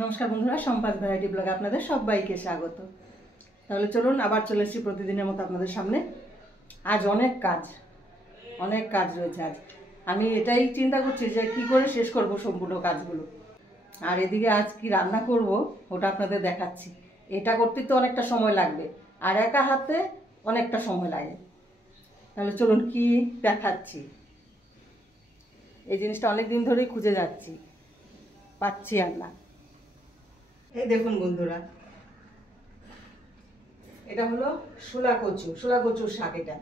নমস্কার বন্ধুরা, সম্পাদ ভ্যারাইটি ব্লগে আপনাদের সবাইকে স্বাগত। তাহলে চলুন আবার চলে এসেছি প্রতিদিনের মতো আপনাদের সামনে। আজ অনেক কাজ রয়েছে। আজ আমি এটাই চিন্তা করছি যে কি করে শেষ করব সম্পূর্ণ কাজগুলো। আর এদিকে আজ কি রান্না করব ওটা আপনাদের দেখাচ্ছি। এটা করতে তো অনেকটা সময় লাগবে, আর একা হাতে অনেকটা সময় লাগে। তাহলে চলুন কি দেখাচ্ছি। এই জিনিসটা অনেক দিন ধরেই খুঁজে যাচ্ছি, পাচ্ছি আর না। এই দেখুন বন্ধুরা, এটা হলো শোলা কচুর শাক। এটা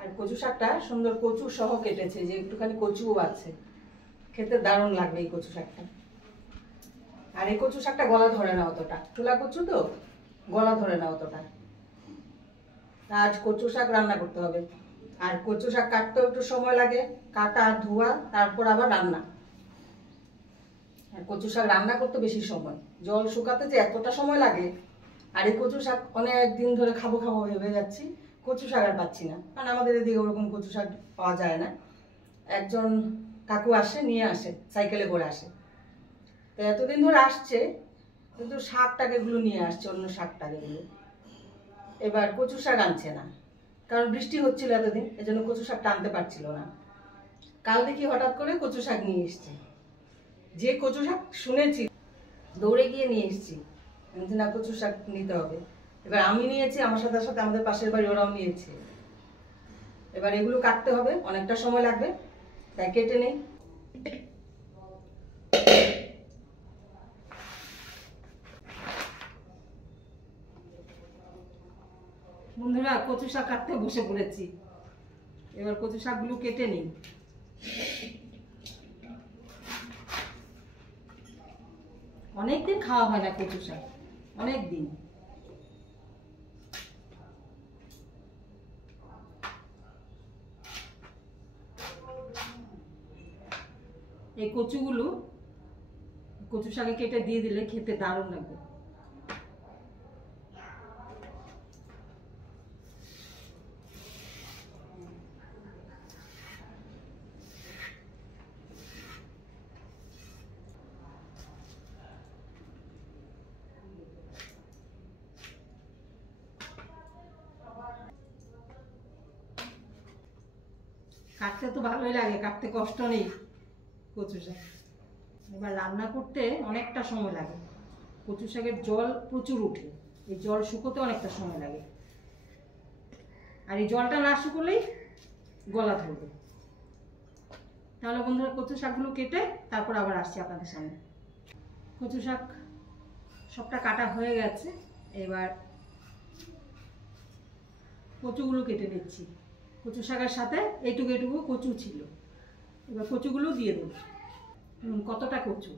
আর কচু শাকটা সুন্দর কচু সহ কেটেছে, যে একটুখানি কচুও আছে। খেতে দারুণ লাগবে এই কচু শাকটা। আর এই কচু শাকটা গলা ধরে না অতটা, শোলা কচু তো গলা ধরে না অতটা। আজ কচু শাক রান্না করতে হবে। আর কচু শাক কাটতেও একটু সময় লাগে, কাটা ধোয়া তারপর আবার রান্না। আর কচু শাক রান্না করতে বেশি সময়, জল শুকাতে যে এতটা সময় লাগে। আর এই কচু শাক অনেক দিন ধরে খাবো ভেবে যাচ্ছি, কচু শাক আর পাচ্ছি না। কারণ আমাদের এদিকে ওরকম কচু শাক পাওয়া যায় না। একজন কাকু আসে, নিয়ে আসে, সাইকেলে করে আসে। তো এতদিন ধরে আসছে, কিন্তু শাকটাকেগুলো নিয়ে আসছে, অন্য শাকটাকেগুলো। এবার কচু শাক আনছে না, কারণ বৃষ্টি হচ্ছিল এতদিন, এজন্য কচু শাকটা আনতে পারছিল না। কাল দেখি হঠাৎ করে কচু শাক নিয়ে এসছে। যে কচু শাক শুনেছি, দৌড়ে গিয়ে নিয়ে এসছি না, কচু শাক নিতে হবে। এবার আমি নিয়েছি, আমার সাথে সাথে আমাদের পাশের বাড়ি ওরাও নিয়েছে। এবার এগুলো কাটতে হবে, অনেকটা সময় লাগবে, তাই কেটে নেই। বন্ধুরা, কচু শাক কাটতে বসে পড়েছি। এবার কচু শাকগুলো কেটে নিই। অনেকদিন খাওয়া হয় না কচু শাক, অনেক দিন। এই কচু শাকে কেটে দিয়ে দিলে খেতে দারুণ লাগবে। কাটতে তো ভালোই লাগে, কাটতে কষ্ট নেই কচু শাক। এবার রান্না করতে অনেকটা সময় লাগে। কচু শাকের জল প্রচুর উঠে, এই জল শুকোতে অনেকটা সময় লাগে। আর এই জলটা না শুকোলেই গলা ধরবে। তাহলে বন্ধুরা, কচু শাকগুলো কেটে তারপর আবার আসছি আপনাদের সামনে। কচু শাক সবটা কাটা হয়ে গেছে। এবার কচুগুলো কেটে নিচ্ছি। কচু শাকের সাথে এইটুকু কচু ছিল। এবার কচুগুলো দিয়ে দেবো। কতটা কচু,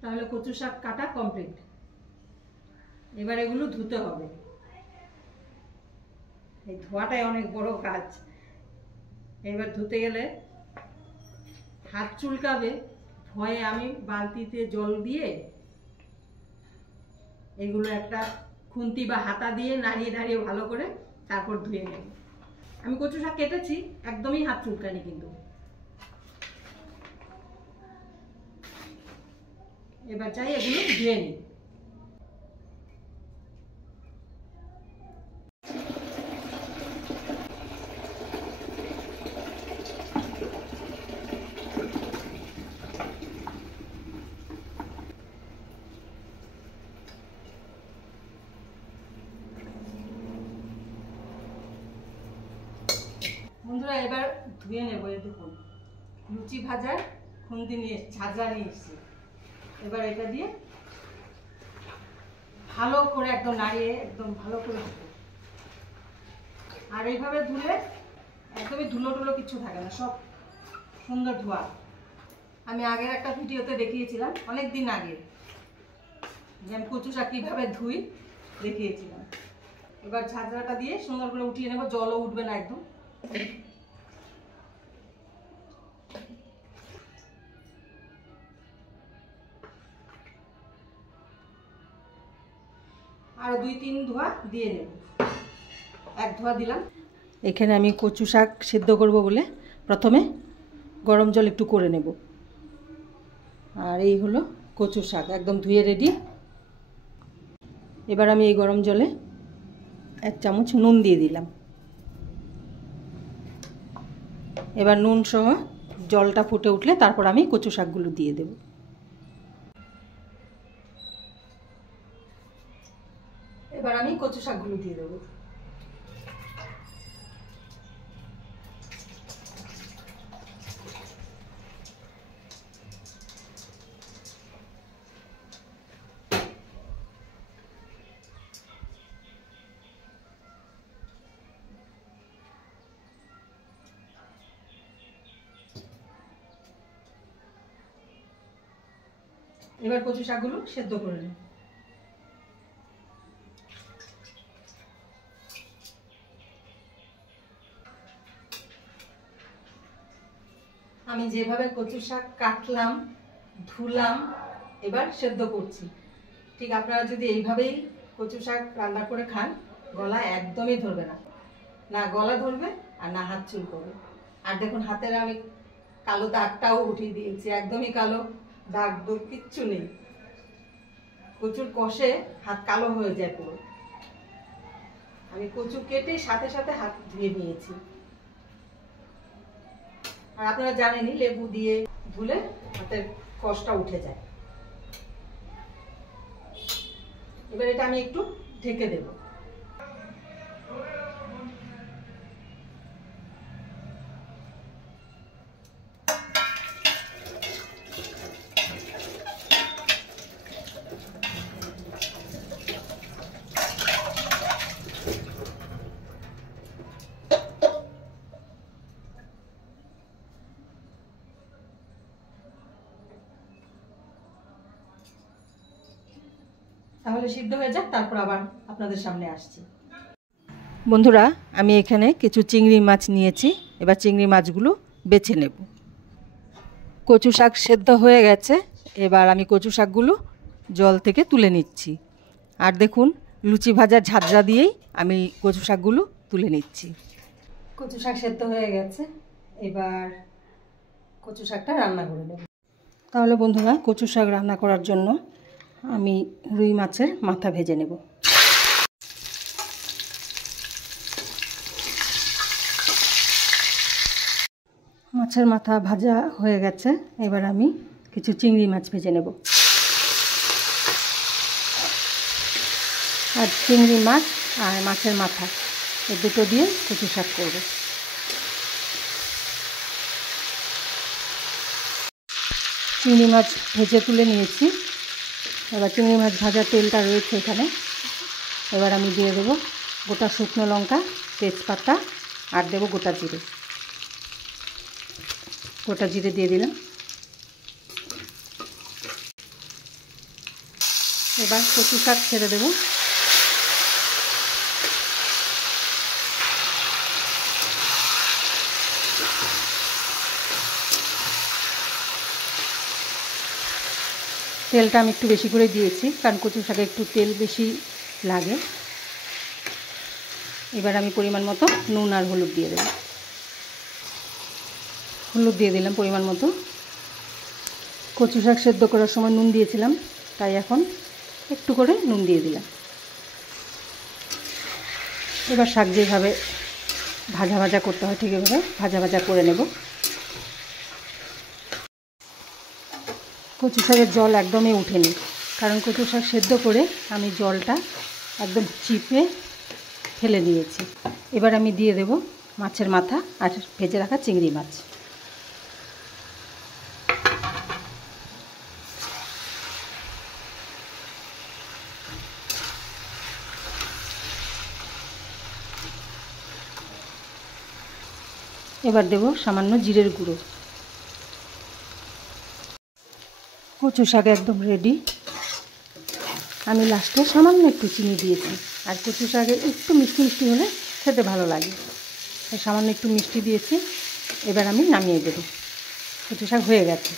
তাহলে কচু শাক কাটা কমপ্লিট। এবার এগুলো ধুতে হবে। এই ধোয়াটাই অনেক বড় কাজ। এবার ধুতে গেলে হাত চুলকাবে, ভয়ে আমি বালতিতে জল দিয়ে এগুলো একটা খুন্তি বা হাতা দিয়ে নাড়িয়ে নাড়িয়ে ভালো করে তারপর ধুয়ে নেব। আমি কচু শাক কেটেছি, একদমই হাত চুলকানি কিন্তু। এবার চাই এগুলো ধুয়ে নিই। বন্ধুরা, এবার ধুয়ে নেবো। এই দেখুন, লুচি ভাজার খুন্তি নিয়ে ঝাঁঝরা নিয়ে এসছি। এবার এটা দিয়ে ভালো করে একদম নাড়িয়ে একদম ভালো করে ধুবো। আর এইভাবে ধুলে একদমই ধুলো টুলো কিছু থাকে না, সব সুন্দর ধোয়া। আমি আগের একটা ভিডিওতে দেখিয়েছিলাম, অনেক দিন আগে, যে আমি কচু শাক কীভাবে ধুই দেখিয়েছিলাম। এবার ঝাঁঝরাটা দিয়ে সুন্দর করে উঠিয়ে নেবো, জলও উঠবে না একদম। আর 2-3 ধোয়া দিয়ে নেব। 1 ধোয়া দিলাম। এখানে আমি কচু শাক সিদ্ধ করব বলে প্রথমে গরম জল একটু করে নেব। আর এই হলো কচু শাক একদম ধুয়ে রেডি। এবার আমি এই গরম জলে 1 চামচ নুন দিয়ে দিলাম। এবার নুন সহ জলটা ফুটে উঠলে তারপর আমি কচু শাকগুলো দিয়ে দেব। এবার আমি কচু শাকগুলো দিয়ে দেব। এবার কচু শাকগুলো সেদ্ধ করে নেব। আমি যেভাবে কচু শাক কাটলাম, ধুলাম, এবার সেদ্ধ করছি, ঠিক আপনারা যদি এইভাবেই কচু শাক রান্না করে খান, গলা একদমই ধরবে না, না গলা ধরবে আর না হাত চুল করবে। আর দেখুন হাতের আমি কালো দাগটাও উঠিয়ে দিয়েছি, একদমই কালো দাগ দুগ কিচ্ছু নেই। কচুর কষে হাত কালো হয়ে যায় পুরো। আমি কচু কেটে সাথে সাথে হাত ধুয়ে নিয়েছি। আর আপনারা জানেনই লেবু দিয়ে ধুলে হাতের কষটা উঠে যায়। এবার এটা আমি একটু ঢেকে দেব। তাহলে সিদ্ধ হয়ে যাক, তারপর আবার আপনাদের সামনে আসছি। বন্ধুরা, আমি এখানে কিছু চিংড়ি মাছ নিয়েছি। এবার চিংড়ি মাছগুলো বেছে নেব। কচু শাক সেদ্ধ হয়ে গেছে। এবার আমি কচু শাকগুলো জল থেকে তুলে নিচ্ছি। আর দেখুন লুচি ভাজার ঝাঁঝরা দিয়েই আমি কচু শাকগুলো তুলে নিচ্ছি। কচু শাক সেদ্ধ হয়ে গেছে। এবার কচু শাকটা রান্না করে নেব। তাহলে বন্ধুরা, কচু শাক রান্না করার জন্য আমি রুই মাছের মাথা ভেজে নেব। মাছের মাথা ভাজা হয়ে গেছে। এবার আমি কিছু চিংড়ি মাছ ভেজে নেব। আর চিংড়ি মাছ আর মাছের মাথা এই দুটো দিয়ে কচু শাক করব। চিংড়ি মাছ ভেজে তুলে নিয়েছি। এবার চিংড়ি মাছ ভাজা তেলটা রয়েছে এখানে। এবার আমি দিয়ে দেবো গোটা শুকনো লঙ্কা, তেজপাতা আর দেবো গোটা জিরে। গোটা জিরে দিয়ে দিলাম। এবার কচু শাক ছেড়ে দেবো। তেলটা আমি একটু বেশি করে দিয়েছি, কারণ কচু শাকে একটু তেল বেশি লাগে। এবার আমি পরিমাণ মতো নুন আর হলুদ দিয়ে দেব। হলুদ দিয়ে দিলাম পরিমাণ মতো। কচু শাক সেদ্ধ করার সময় নুন দিয়েছিলাম, তাই এখন একটু করে নুন দিয়ে দিলাম। এবার শাক যেভাবে ভাজা ভাজা করতে হয় ঠিক এভাবে ভাজা ভাজা করে নেব। কচু শাকের জল একদমই উঠেনি, কারণ কচু শাক সেদ্ধ করে আমি জলটা একদম চিপে ফেলে দিয়েছি। এবার আমি দিয়ে দেব মাছের মাথা আর ভেজে রাখা চিংড়ি মাছ। এবার দেব সামান্য জিরের গুঁড়ো। কচু শাক একদম রেডি। আমি লাস্টে সামান্য একটু চিনি দিয়েছি। আর কচু শাকে একটু মিষ্টি মিষ্টি হলে খেতে ভালো লাগে, তাই সামান্য একটু মিষ্টি দিয়েছি। এবার আমি নামিয়ে দেব। কচু শাক হয়ে গেছে।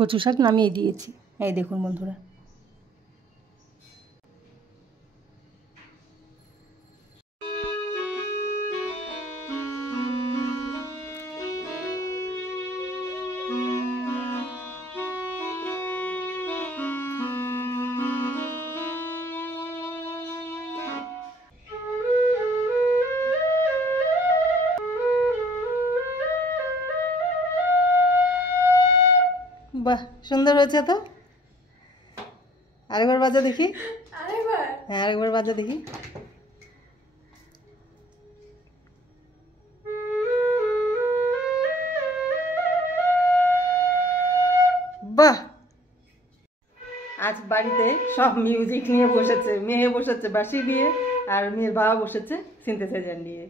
কচু শাক নামিয়ে দিয়েছি, এই দেখুন বন্ধুরা। বাহ, সুন্দর হয়েছে তো। আরেকবার বাজা দেখি। হ্যাঁ, আরেকবার বাজা দেখি। বাহ, আজ বাড়িতে সব মিউজিক নিয়ে বসেছে। মেয়ে বসেছে বাঁশি নিয়ে, আর মেয়ের বাবা বসেছে সিনথেসাইজার নিয়ে।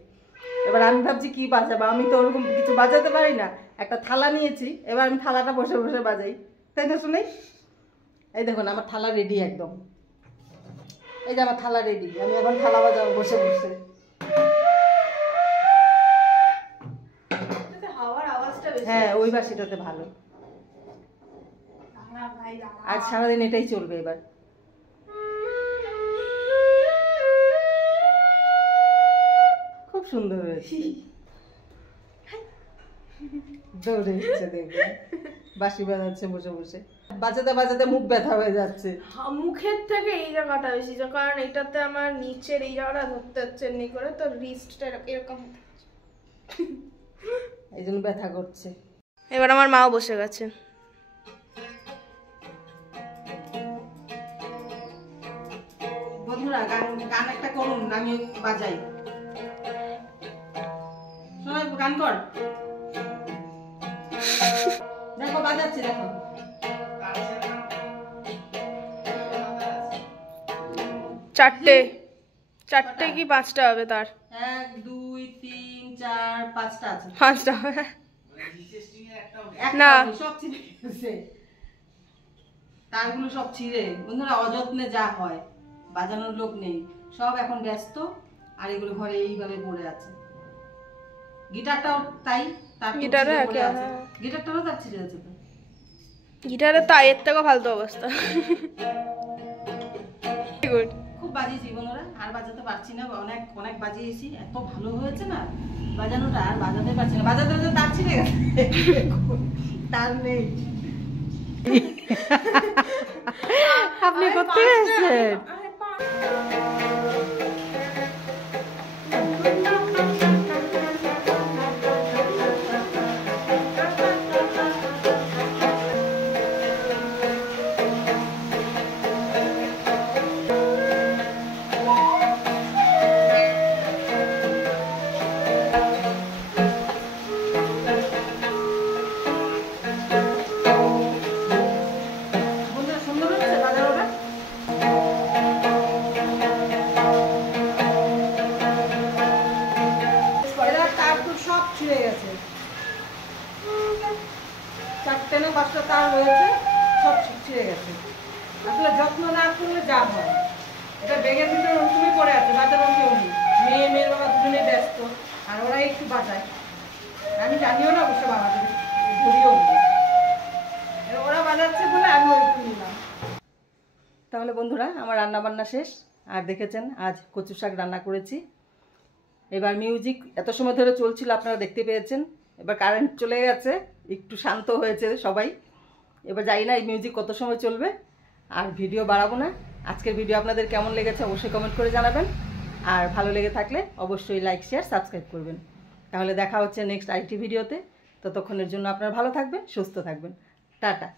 এবার আমি ভাবছি কি বাজাবো, আমি তো ওরকম কিছু বাজাতে পারি না। একটা থালা নিয়েছি, এবার আমি থালাটা বসে বসে বাজাই, তাই না শুনে? এই দেখুন আমার থালা রেডি একদম। এই যে আমার থালা রেডি, আমি এখন থালা বাজাবো বসে বসে। হ্যাঁ, ওই বাঁশিটাতে ভালো। আজ সারাদিন এটাই চলবে। এবার খুব সুন্দর হয়েছে। দৌড়ে এসছে, দেখবে বাঁশি বাজাচ্ছে বসে বসে। বাজাতে বাজাতে মুখ ব্যথা হয়ে যাচ্ছে। মুখের থেকে এই জায়গাটা বেশি, কারণ এটাতে আমার নিচের এই জায়গাটা ধরতে হচ্ছে এমনি করে, তো রিস্টটা এরকম এই জন্য ব্যথা করছে। এবার আমার মাও বসে গেছে। বন্ধুরা গান একটা করুন, আমি বাজাই। শোনো, গান কর। দেখো বাজাচ্ছি, দেখো। চারটে কি পাঁচটা হবে? তার 1 2 3 4 5টা আছে। 5টা না, সব ছিঁড়ে গেছে, তারগুলো সব ছিঁড়ে। বন্ধুরা অযত্নে যা হয়, বাজানোর লোক নেই, সব এখন ব্যস্ত। আর এগুলো ঘরে এইভাবে পড়ে আছে। গিটারটাও তাই, তার গিটারও পড়ে আছে। গিটারটাও তার ছিঁড়ে আছে। তো গিটারে তো এর থেকেও ফালতু অবস্থা। খুব বাজিয়েছি বন্ধুরা, আর বাজাতে পারছি না। অনেক অনেক বাজিয়েছি, এত ভালো হয়েছে না বাজানোটা, আর বাজাতে পারছি না। বাজাতে বাজাতে তার ছিঁড়ে গেছে, তার নেই। আপনি করতে গেছেন? চারটে না 5টা তার রয়েছে, সব ছিঁড়ে গেছে। আসলে যত্ন না করলে যা হয়। এটা ব্যাগের ভিতরে ওরকমই পড়ে আছে, বাজাবার কেউ নেই। মেয়ের বাবা দুজনে ব্যস্ত, আর ওরা একটু বাজায়। আমি জানিও না অবশ্য বাবাদের, ধরিও নি, ওরা বাজাচ্ছে বলে আমি একটু নিলাম। তাহলে বন্ধুরা আমার রান্না বান্না শেষ। আর দেখেছেন আজ কচু শাক রান্না করেছি। এবার মিউজিক এত সময় ধরে চলছিল, আপনারা দেখতে পেয়েছেন। এবার কারেন্ট চলে গেছে, একটু শান্ত হয়েছে সবাই। এবার জানি না এই মিউজিক কত সময় চলবে। আর ভিডিও বাড়াবো না। আজকের ভিডিও আপনাদের কেমন লেগেছে অবশ্যই কমেন্ট করে জানাবেন। আর ভালো লেগে থাকলে অবশ্যই লাইক শেয়ার সাবস্ক্রাইব করবেন। তাহলে দেখা হচ্ছে নেক্সট আইটি ভিডিওতে। ততক্ষণের জন্য আপনারা ভালো থাকবেন, সুস্থ থাকবেন। টাটা।